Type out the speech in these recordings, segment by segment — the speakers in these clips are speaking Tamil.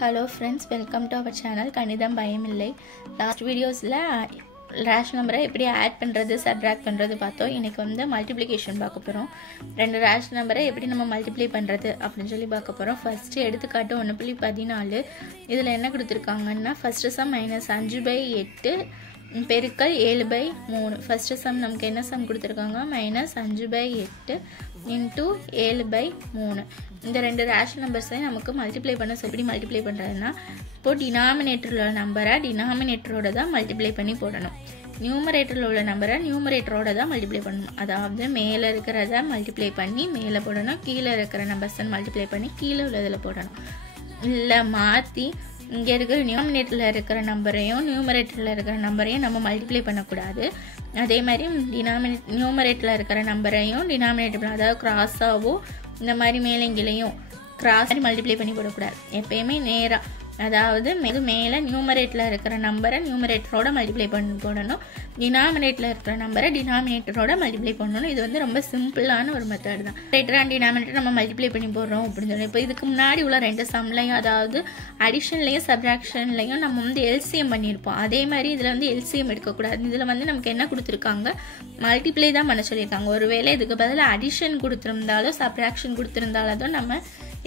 Hello friends, welcome to our channel Kanidam Bayamillai. Last videos la rational number எப்படி add பண்றது subtract பண்றது பார்த்தோம். இன்னைக்கு வந்து multiplication பார்க்க போறோம். ரெண்டு rational number எப்படி நம்ம multiply பண்றது அப்படினு சொல்லி பார்க்க போறோம். First எடுத்துக்காட்டு 1.14 இதுல என்ன கொடுத்திருக்காங்கன்னா first sum -5/8 பெருக்கல் 7/3. first sum நமக்கு என்ன sum கொடுத்திருக்காங்க -5/8 into 7/3. இந்த ரெண்டு ரேஷனல் நம்பர்ஸை நமக்கு மல்டிப்ளை பண்ண எப்படி மல்டிப்ளை பண்றதுன்னா இப்போ டினாமினேட்டர்ல உள்ள நம்பரை டினாமினேட்டரோட தான் மல்டிப்ளை பண்ணி போடணும். நியூமரேட்டர்ல உள்ள நம்பரை நியூமரேட்டரோட தான் மல்டிப்ளை பண்ணணும். அதாவது மேல இருக்கிறத மல்டிப்ளை பண்ணி மேல போடணும், கீழே இருக்கிற நம்பர்ஸை மல்டிப்ளை பண்ணி கீழே உள்ளதுல போடணும். இல்ல மாத்தி இங்க இருக்கிற டினாமினேட்டர்ல இருக்கிற நம்பரையும் நியூமரேட்டர்ல இருக்கிற நம்பரையும் நம்ம மல்டிப்ளை பண்ணக்கூடாது. அதே மாதிரி நியூமரேட்டர்ல இருக்கிற நம்பரையும் டினாமினேட்டர் அதாவது கிராஸாவோ இந்த மாதிரி மேலங்கிலையும் கிராஸ் மல்டிப்ளை பண்ணி போடக்கூடாது. எப்பயுமே நேரா அதாவது மேல நியூமரேட்டர்ல இருக்கிற நம்பரை நியூமரேட்டரோட மல்டிப்ளை பண்ணி போடணும், டினாமினேட்டர்ல இருக்கிற நம்பரை டினாமினேட்டரோட மல்டிப்ளை பண்ணணும். இது வந்து ரொம்ப சிம்பிளான ஒரு மெத்தட் தான். நியூமரேட்டர் அண்ட் டினாமினேட்டர் நம்ம மல்டிப்ளை பண்ணி போடுறோம் அப்படின்னு சொல்லி இப்போ இதுக்கு முன்னாடி உள்ள ரெண்டு சம்லையும் அதாவது அடிஷன்லையும் சப்ராக்ஷன்லையும் நம்ம வந்து எல்சிஎம் பண்ணியிருப்போம். அதே மாதிரி இதுல வந்து எல்சிஎம் எடுக்கக்கூடாது. இதுல வந்து நமக்கு என்ன கொடுத்துருக்காங்க மல்டிப்ளை தான் பண்ண சொல்லியிருக்காங்க. ஒருவேளை இதுக்கு பதிலாக அடிஷன் கொடுத்துருந்தாலும் சப்ராக்ஷன் கொடுத்துருந்தாலும் நம்ம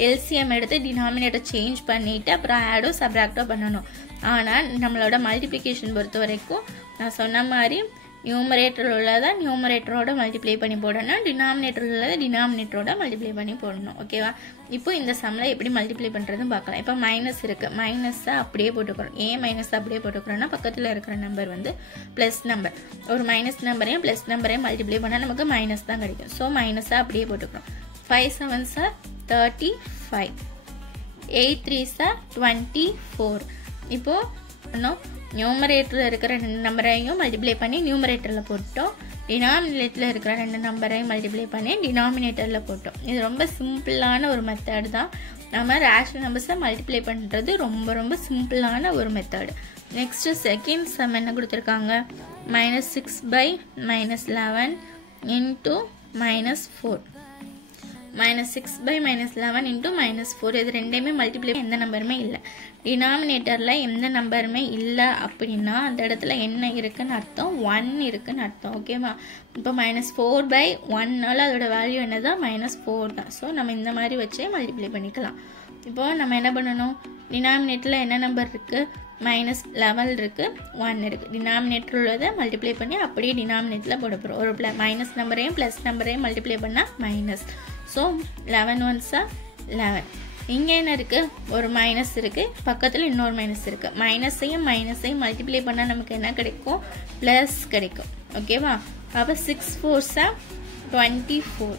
எல்சிஎம் எடுத்து டினாமினேட்டர் சேஞ்ச் பண்ணிட்டு அப்புறம் ஆடோ சப்ராக்டோ பண்ணணும். ஆனால் நம்மளோட மல்டிப்ளிகேஷன் பொறுத்த வரைக்கும் நான் சொன்ன மாதிரி நியூமரேட்டர் உள்ளதை நியூமரேட்டரோட மல்டிப்ளை பண்ணி போடணும், டினாமினேட்டர் உள்ளதை டினாமினேட்டரோட மல்டிப்ளை பண்ணி போடணும். ஓகேவா? இப்போ இந்த சம்ல எப்படி மல்டிப்ளை பண்றதுன்னு பார்க்கலாம். இப்போ மைனஸ் இருக்கு, மைனஸை அப்படியே போட்டுக்கிறோம். ஏன் மைனஸ் அப்படியே போட்டுக்கிறோம்னா பக்கத்தில் இருக்கிற நம்பர் வந்து பிளஸ் நம்பர். ஒரு மைனஸ் நம்பரையும் பிளஸ் நம்பரையும் மல்டிப்ளை பண்ணால் நமக்கு மைனஸ் தான் கிடைக்கும். ஸோ மைனஸை அப்படியே போட்டுக்கிறோம். 5 7s are 35, 8 3s are 24. இப்போ நியூமரேட்டர்ல இருக்கிற ரெண்டு நம்பரையும் மல்டிப்ளை பண்ணி நியூமரேட்டர்ல போட்டோம், டினாமினேட்டர்ல இருக்கிற ரெண்டு நம்பரையும் மல்டிப்ளை பண்ணி டினாமினேட்டர்ல போட்டோம். இது ரொம்ப சிம்பிளான ஒரு மெத்தட் தான். நம்ம ரேஷனல் நம்பர்ஸை மல்டிப்ளை பண்றது ரொம்ப ரொம்ப சிம்பிளான ஒரு மெத்தட். நெக்ஸ்ட் செகண்ட் சம் என்ன கொடுத்துருக்காங்க -6/-11 into -4. -6/-11 into -4 இது ரெண்டையுமே மல்டிப்ளை எந்த நம்பருமே இல்லை. டினாமினேட்டர்ல எந்த நம்பருமே இல்லை அப்படின்னா அந்த இடத்துல என்ன இருக்குன்னு அர்த்தம் 1 இருக்குன்னு அர்த்தம். ஓகேவா? இப்போ -4/1னால அதோட வேல்யூ என்னதான் -4 தான். ஸோ நம்ம இந்த மாதிரி வச்சே மல்டிப்ளை பண்ணிக்கலாம். இப்போ நம்ம என்ன பண்ணணும், டினாமினேட்டர்ல என்ன நம்பர் இருக்கு -11 இருக்கு, 1 இருக்கு. டினாமினேட்டர் உள்ளதை மல்டிப்ளை பண்ணி அப்படியே டினாமினேட்டர்ல போட போறோம். ஒரு மைனஸ் நம்பரையும் பிளஸ் நம்பரையும் மல்டிப்ளை பண்ணா மைனஸ். So 11 1s are 11. இங்கே என்ன இருக்கு, ஒரு மைனஸ் இருக்கு, பக்கத்தில் இன்னொரு மைனஸ் இருக்கு. மைனஸையும் மல்டிப்ளை பண்ணால் நமக்கு என்ன கிடைக்கும், பிளஸ் கிடைக்கும். ஓகேவா? அப்போ 6 4s are 24.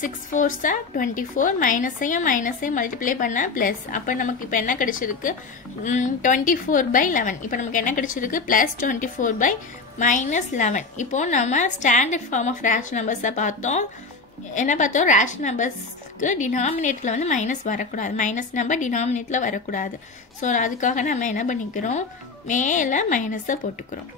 6 4s are 24. மைனஸையும் multiply பண்ணால் பிளஸ். அப்போ நமக்கு இப்போ என்ன கிடைச்சிருக்கு 24/11. இப்போ நமக்கு என்ன கிடைச்சிருக்கு +24/-11. இப்போ நம்ம ஸ்டாண்டர்ட் ஃபார்ம் ஆஃப் ரேஷனல் நம்பர்ஸை பார்த்தோம். என்ன பார்த்தோம், ரேஷனல் நம்பர்ஸ்க்கு டினாமினேட்டர்ல வந்து மைனஸ் வரக்கூடாது, மைனஸ் நம்பர் டினாமினேட்டர்ல வரக்கூடாது. ஸோ அதுக்காக நம்ம என்ன பண்ணிக்கிறோம், மேல மைனஸை போட்டுக்கிறோம்.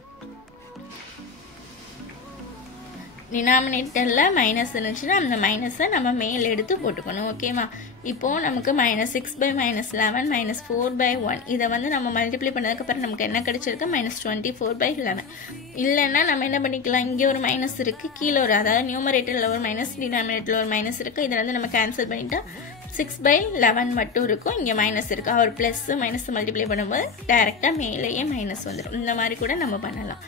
டினாமினேட்டர்ல மைனஸ் இருந்துச்சுன்னா அந்த மைனஸை நம்ம மேல எடுத்து போட்டுக்கணும். ஓகேவா? இப்போ நமக்கு -6/-11 -4/1 இதை வந்து நம்ம மல்டிப்ளை பண்ணதுக்கு அப்புறம் நமக்கு என்ன கிடைச்சிருக்கு -24/11. இல்லைன்னா நம்ம என்ன பண்ணிக்கலாம், இங்கே ஒரு மைனஸ் இருக்கு, கீழே ஒரு அதாவது நியூமரேட்டர்ல ஒரு மைனஸ் டினாமினேட்டர்ல ஒரு மைனஸ் இருக்கு. இதில் வந்து நம்ம கேன்சல் பண்ணிட்டா 6/11 மட்டும் இருக்கும். இங்கே மைனஸ் இருக்கு. அவர் பிளஸ் மைனஸ் மல்டிப்ளை பண்ணும்போது டைரக்டா மேலேயே மைனஸ் வந்துடும். இந்த மாதிரி கூட நம்ம பண்ணலாம்.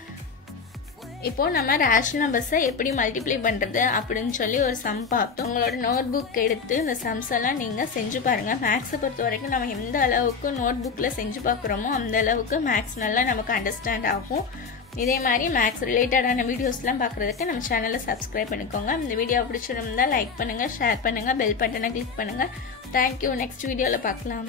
இப்போ நம்ம ரேஷனல் நம்பர்ஸை எப்படி மல்டிப்ளை பண்றது அப்படின்னு சொல்லி ஒரு சம் பார்த்தோம். உங்களோட நோட் புக் எடுத்து இந்த சம்ஸ் எல்லாம் நீங்க செஞ்சு பாருங்க. மேக்ஸை பொறுத்த வரைக்கும் நம்ம எந்த அளவுக்கு நோட் புக்ல செஞ்சு பார்க்குறோமோ அந்த அளவுக்கு மேக்ஸ் நல்லா நமக்கு அண்டர்ஸ்டாண்ட் ஆகும். இதே மாதிரி மேக்ஸ் ரிலேட்டடான வீடியோஸ்லாம் பார்க்குறதுக்கு நம்ம சேனலை சப்ஸ்கிரைப் பண்ணிக்கோங்க. இந்த வீடியோ பிடிச்சிருந்தா லைக் பண்ணுங்க, ஷேர் பண்ணுங்க, பெல் பட்டனை கிளிக் பண்ணுங்க. தேங்க்யூ. நெக்ஸ்ட் வீடியோவில் பார்க்கலாம்.